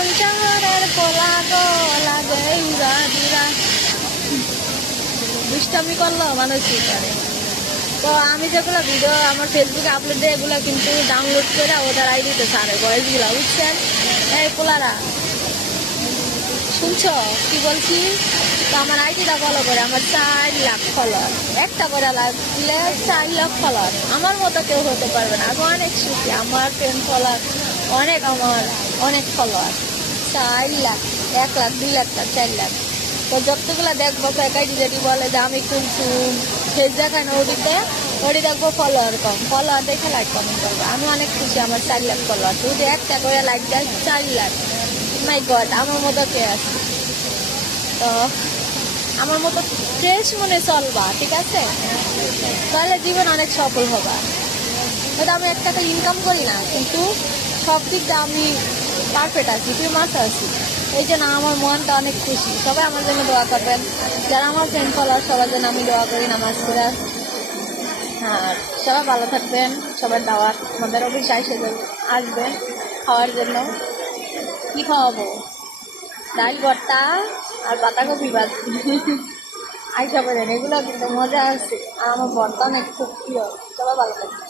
কোন শহরের পোলা গো লাগে উড়া দিরা দুষ্টামি করলো মানুষ কি করে। তো আমি যেগুলো ভিডিও আমার ফেসবুকে আপলোড দিই এগুলো কিন্তু ডাউনলোড করে ওদের আইডিতে ছাড়ে বয়সগুলো, বুঝছেন? এই পোলারা শুনছো কি বলছি? তো আমার আইডিটা ফলো করে আমার 4 লাখ ফলোয়ার, একটা করে লাগলে 4 লাখ ফলোয়ার। আমার মতো কেউ হতে পারবে না। আমি অনেক সুখী, আমার ফ্রেন্ড ফলোয়ার অনেক, আমার অনেক ফলোয়ার 4 লাখ, 1 লাখ, 2 লাখ, 4 লাখ। তো যতগুলো দেখবো ফ্যাকাইটি যদি বলে যে আমি কুলসুম ফেস দেখায় না ওটিতে, ওটি দেখবো ফলোয়ার কম, ফলোয়ার দেখে লাইক কমেন্ট করবো। আমি অনেক খুশি আমার 4 লাখ ফলোয়ার। যদি একটা করে লাইক দেয় 4 লাখ, মাই গড, আমার মতো কে আছে? তো আমার মতো ফ্রেশ মনে চলবা, ঠিক আছে? তাহলে জীবন অনেক সফল হবা। হয়তো আমি 1 টাকা ইনকাম করি না, কিন্তু সব দিক দিয়ে আমি পারফেক্ট আছি, তুই মাছ আছি। এই জন্য আমার মনটা অনেক খুশি। সবাই আমার জন্য দোয়া করবেন, যারা আমার ফ্রেন্ড ফলোয়ার সবার জন্য আমি দোয়া করি নামাজ পড়ে। আর সবাই ভালো থাকবেন। সবার দাওয়াত আমাদের অফিসে এসে আসবেন খাওয়ার জন্য। কি খাওয়াবো? ডাল ভর্তা আর বাঁধাকপি ভাজি। আইসা করেন, এগুলো কিন্তু মজা আছে। আর আমার ভর্তা অনেক খুব প্রিয়। সবাই ভালো থাকবেন।